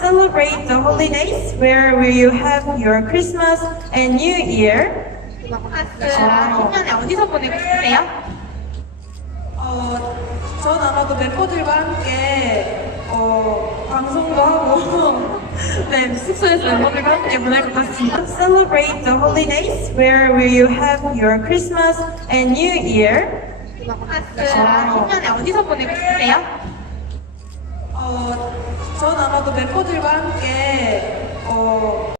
celebrate the holidays? Where will you have your Christmas and New Year? 신년에 어디서 보내고 싶으세요? 전 아마도 멤버들과 함께 방송도 하고 네, 숙소에서 멤버들과 함께 보낼 것 같습니다. Celebrate the holidays? Where will you have your Christmas and New Year? 신년에 어디서 보내고 싶으세요? 전 아마도 멤버들과 함께